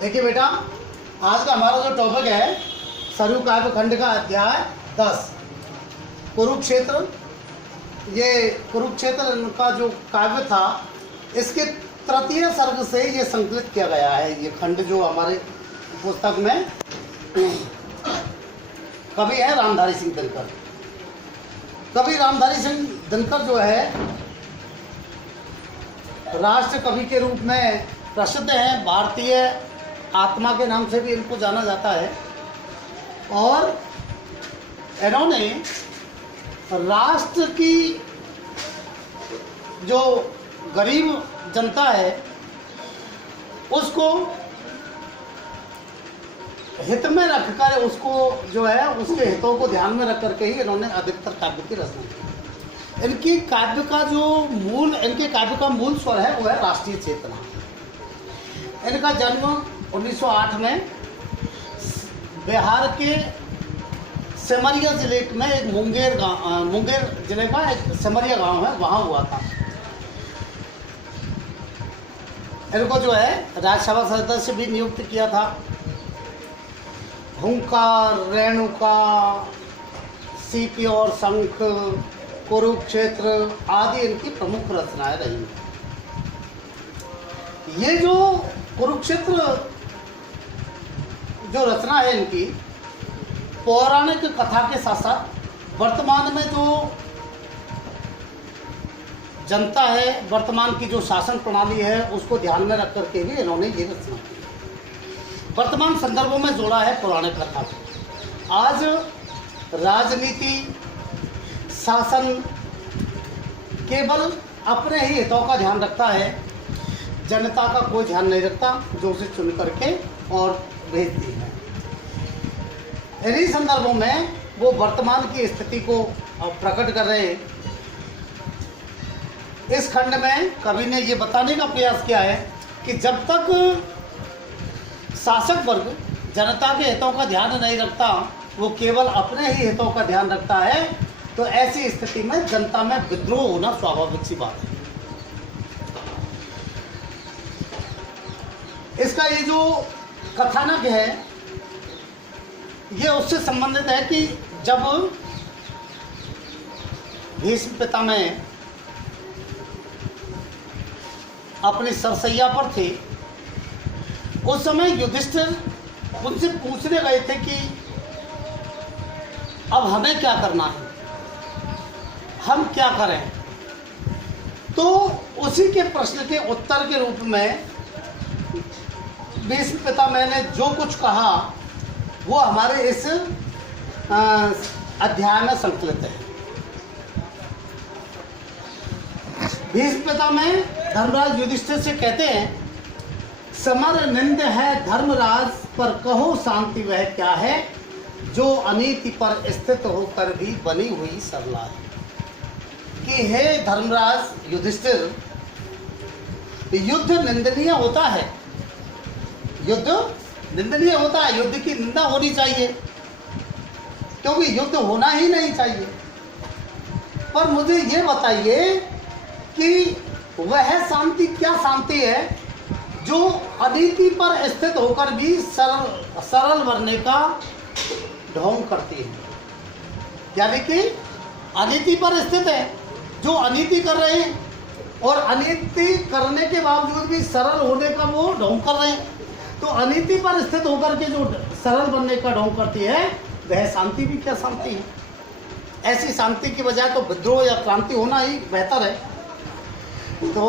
देखिए बेटा, आज का हमारा जो टॉपिक है सरयू काव्य खंड का अध्याय 10 कुरुक्षेत्र। ये कुरुक्षेत्र का जो काव्य था इसके तृतीय सर्ग से ये संकलित किया गया है। ये खंड जो हमारे पुस्तक में कवि है रामधारी सिंह दिनकर। कवि रामधारी सिंह दिनकर जो है राष्ट्र कवि के रूप में प्रसिद्ध हैं। भारतीय आत्मा के नाम से भी इनको जाना जाता है और इन्होंने राष्ट्र की जो गरीब जनता है उसको हित में रखकर उसको जो है उसके हितों को ध्यान में रख करके ही इन्होंने अधिकतर काव्य की रचना की। इनके काव्य का मूल स्वर है वो है राष्ट्रीय चेतना। इनका जन्म 1908 में बिहार के सेमरिया जिले में एक मुंगेर जिले का एक सेमरिया गांव है, वहाँ हुआ था। इनको जो है राज्यसभा सदस्य भी नियुक्त किया था। हुंकार, रेणुका, सीपी और शंख, कुरुक्षेत्र आदि इनकी प्रमुख रचनाएं रही। ये जो कुरुक्षेत्र जो रचना है इनकी पौराणिक कथा के साथ साथ वर्तमान में जो जनता है, वर्तमान की जो शासन प्रणाली है उसको ध्यान में रख करके भी इन्होंने ये रचना की। वर्तमान संदर्भों में जोड़ा है पौराणिक कथा को। आज राजनीति शासन केवल अपने ही हितों का ध्यान रखता है, जनता का कोई ध्यान नहीं रखता, जो उसे चुन करके और भेजती है। इन्हीं संदर्भों में वो वर्तमान की स्थिति को प्रकट कर रहे हैं। इस खंड में कवि ने ये बताने का प्रयास किया है कि जब तक शासक वर्ग जनता के हितों का ध्यान नहीं रखता, वो केवल अपने ही हितों का ध्यान रखता है, तो ऐसी स्थिति में जनता में विद्रोह होना स्वाभाविक सी बात है। इसका ये जो कथानक है ये उससे संबंधित है कि जब भीष्म पितामह अपनी सरसैया पर थे उस समय युधिष्ठिर उनसे पूछने गए थे कि अब हमें क्या करना है, हम क्या करें। तो उसी के प्रश्न के उत्तर के रूप में भीष्म पितामह ने जो कुछ कहा वो हमारे इस अध्याय में संकलित है। भीष्म पितामह धर्मराज युधिष्ठिर से कहते हैं, समर निंद है धर्मराज पर कहो शांति वह क्या है, जो अनीति पर स्थित होकर भी बनी हुई सरला है। कि हे धर्मराज युधिष्ठिर, युद्ध निंदनीय होता है, युद्ध निंदनीय होता है, युद्ध की निंदा होनी चाहिए क्योंकि युद्ध होना ही नहीं चाहिए। पर मुझे ये बताइए कि वह शांति क्या शांति है जो अनीति पर स्थित होकर भी सरल बनने का ढोंग करती है। यानी कि अनीति पर स्थित है, जो अनीति कर रहे हैं और अनीति करने के बावजूद भी सरल होने का वो ढोंग कर रहे हैं। तो अनीति पर स्थित होकर के जो सरल बनने का ढोंग करती है वह शांति भी क्या शांति है। ऐसी शांति की बजाय तो विद्रोह या क्रांति होना ही बेहतर है। तो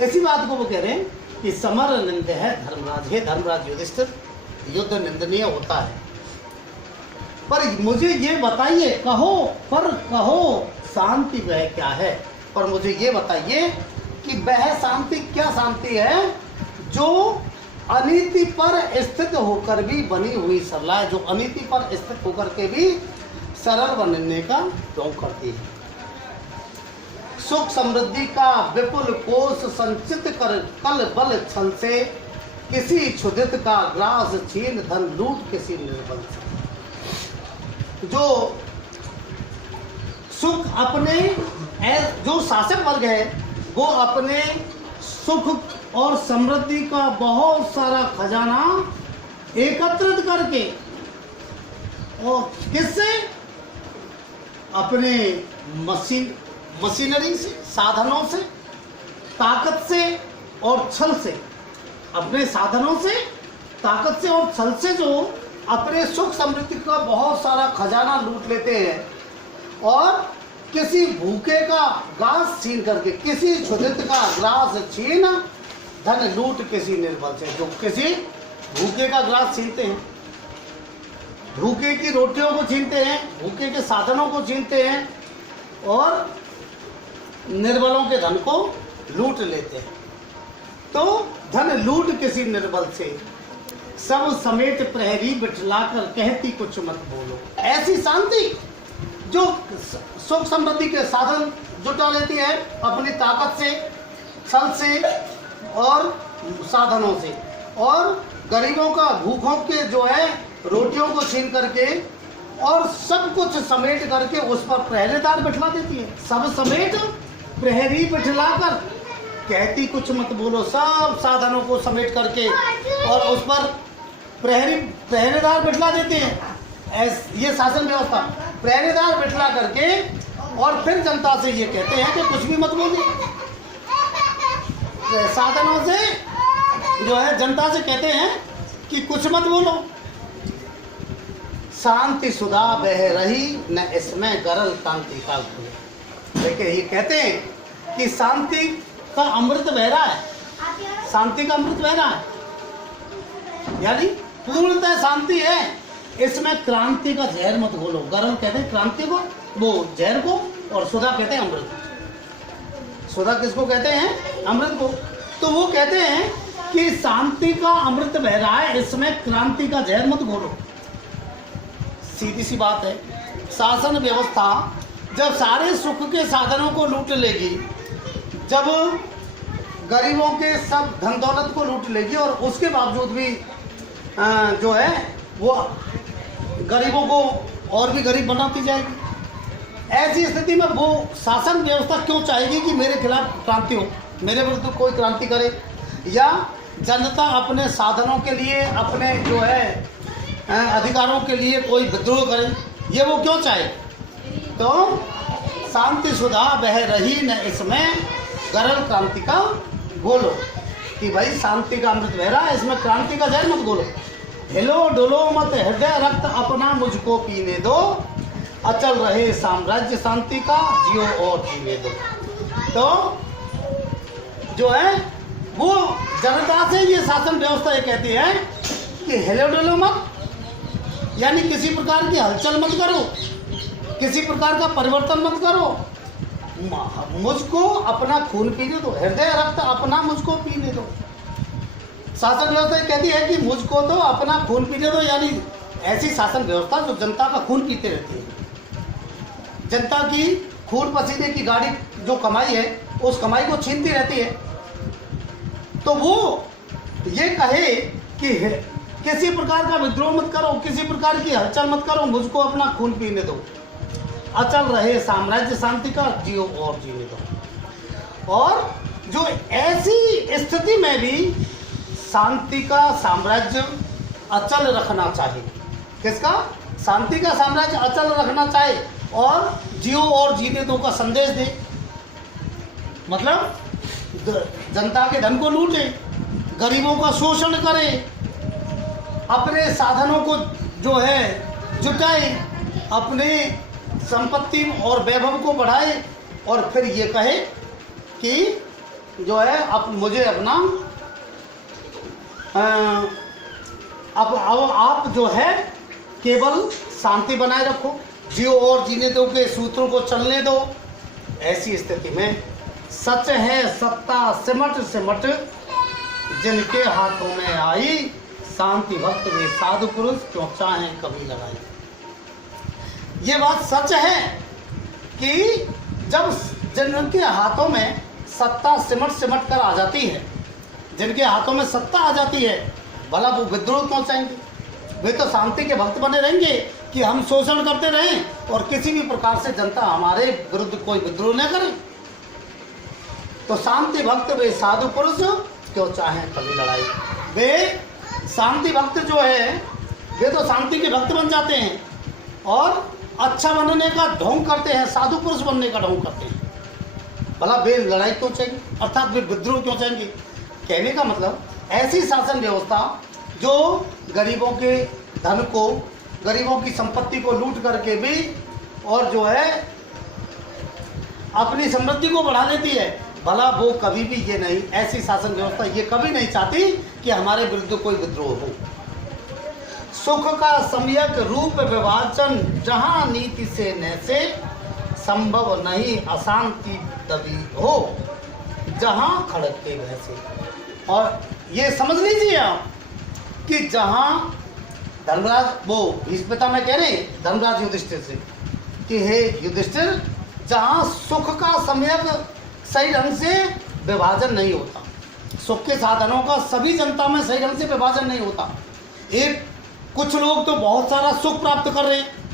इसी बात को वो कह रहे हैं कि समर निंद है धर्मराज, हे धर्मराज युधिष्ठिर, युद्ध निंदनीय होता है, पर मुझे ये बताइए, कहो शांति वह क्या है। पर मुझे ये बताइए कि वह शांति क्या शांति है जो अनीति पर स्थित होकर भी बनी हुई सरला है, जो अनीति पर स्थित होकर के भी सरल बनने का ढोंग करती है। सुख समृद्धि का विपुल कोष संचित कर कल बल छल से, किसी क्षुधित का ग्रास छीन धन लूट किसी निर्बल से। जो सुख अपने जो शासक वर्ग है वो अपने सुख और समृद्धि का बहुत सारा खजाना एकत्रित करके, और किससे? अपने मशीनरी से, साधनों से, ताकत से और छल से, अपने साधनों से, ताकत से और छल से जो अपने सुख समृद्धि का बहुत सारा खजाना लूट लेते हैं, और किसी भूखे का ग्रास छीन करके, किसी क्षुधित का ग्रास छीन धन लूट किसी निर्बल से। जो किसी भूखे का ग्रास छीनते हैं, भूखे की रोटियों को छीनते हैं, भूखे के साधनों को छीनते हैं, और निर्बलों के धन को लूट लेते हैं। तो धन लूट किसी निर्बल से, सब समेत प्रहरी बिठलाकर कहती कुछ मत बोलो। ऐसी शांति जो सुख समृद्धि के साधन जुटा लेती है अपनी ताकत से, छल से और साधनों से, और गरीबों का, भूखों के जो है रोटियों को छीन करके और सब कुछ समेट करके उस पर पहरेदार बिठला देती है। सब समेत प्रहरी बिठलाकर कहती कुछ मत बोलो। सब साधनों को समेट करके और उस पर पहरेदार बिठला देते हैं। ये शासन व्यवस्था, पहरेदार बिठला करके और फिर जनता से ये कहते हैं कि कुछ भी मत बोलो। साधनों से जो है जनता से कहते हैं कि कुछ मत बोलो। शांति सुधा बह रही न इसमें गरल कांति का खुले। देखिए ये कहते हैं कि शांति का अमृत बह रहा है, शांति का अमृत बह रहा है, यानी पूर्णतः शांति है, इसमें क्रांति का जहर मत घोलो। गरल कहते हैं क्रांति को, वो जहर को, और सुधा कहते हैं अमृत। सुधा किसको कहते हैं? अमृत को। तो वो कहते हैं कि शांति का अमृत बह रहा है, इसमें क्रांति का जहर मत घोलो। सीधी सी बात है, शासन व्यवस्था जब सारे सुख के साधनों को लूट लेगी, जब गरीबों के सब धन दौलत को लूट लेगी, और उसके बावजूद भी जो है वो गरीबों को और भी गरीब बनाती जाएगी, ऐसी स्थिति में वो शासन व्यवस्था क्यों चाहेगी कि मेरे खिलाफ क्रांति हो, मेरे विरुद्ध कोई क्रांति करे, या जनता अपने साधनों के लिए, अपने जो है अधिकारों के लिए कोई विद्रोह करे, ये वो क्यों चाहे? तो शांति सुधा बह रही न इसमें गरल क्रांति का घोलो, कि भाई शांति का अमृत बह रहा है, इसमें क्रांति का जहर मत घोलो। हिलो डुलो मत हृदय रक्त अपना मुझको पीने दो, अचल रहे साम्राज्य शांति का जियो और जीने दो। तो जो है वो जनता से ये शासन व्यवस्था ये कहती है कि हिलो डुलो मत, यानी किसी प्रकार की हलचल मत करो, किसी प्रकार का परिवर्तन मत करो, मुझको अपना खून पीने दो, हृदय रक्त अपना मुझको पीने दो। शासन व्यवस्था कहती है कि मुझको तो अपना खून पीने दो, यानी ऐसी शासन व्यवस्था जो जनता का खून पीते रहती है, जनता की खून पसीने की गाड़ी जो कमाई है उस कमाई को छीनती रहती है। तो वो ये कहे कि किसी प्रकार का विद्रोह मत करो, किसी प्रकार की हलचल मत करो, मुझको अपना खून पीने दो, अचल रहे साम्राज्य शांति का जियो और जीने दो। और जो ऐसी स्थिति में भी शांति का साम्राज्य अचल रखना चाहिए, किसका? शांति का साम्राज्य अचल रखना चाहे और जियो और जीने दो का संदेश दे, मतलब जनता के धन को लूटे, गरीबों का शोषण करे, अपने साधनों को जो है जुटाए, अपने संपत्ति और वैभव को बढ़ाए, और फिर ये कहे कि जो है अब मुझे अपना अब आप जो है केवल शांति बनाए रखो, जियो और जीने दो के सूत्रों को चलने दो। ऐसी स्थिति में सच है सत्ता सिमट सिमट जिनके हाथों में आई, शांति भक्त वे साधु पुरुष क्यों चाहे कभी लगाई। ये बात सच है कि जब जिनके हाथों में सत्ता सिमट सिमट कर आ जाती है, जिनके हाथों में सत्ता आ जाती है, भला वो विद्रोह क्यों चाहेंगे? वे तो शांति के भक्त बने रहेंगे कि हम शोषण करते रहें और किसी भी प्रकार से जनता हमारे विरुद्ध कोई विद्रोह न करे। तो शांति भक्त वे साधु पुरुष क्यों चाहें कभी लड़ाई। वे शांति भक्त जो है वे तो शांति के भक्त बन जाते हैं और अच्छा बनने का ढोंग करते हैं, साधु पुरुष बनने का ढोंग करते हैं। भला वे लड़ाई क्यों चाहिए, अर्थात वे विद्रोह क्यों चाहेंगे। कहने का मतलब ऐसी शासन व्यवस्था जो गरीबों के धन को, गरीबों की संपत्ति को लूट करके भी और जो है अपनी समृद्धि को बढ़ा लेती है, भला वो कभी भी ये नहीं, ऐसी शासन व्यवस्था ये कभी नहीं चाहती कि हमारे विरुद्ध कोई विद्रोह हो। सुख का सम्यक रूप विभाजन जहां नीति से नैसे संभव नहीं अशांति तभी हो जहां खड़कते वैसे। और ये समझ लीजिए आप कि जहां धर्मराज वो भीष्म पितामह कह रहे धर्मराज युधिष्ठिर से कि हे युधिष्ठिर, जहां सुख का सम्यक सही ढंग से विभाजन नहीं होता, सुख के साधनों का सभी जनता में सही ढंग से विभाजन नहीं होता। एक कुछ लोग तो बहुत सारा सुख प्राप्त कर रहे हैं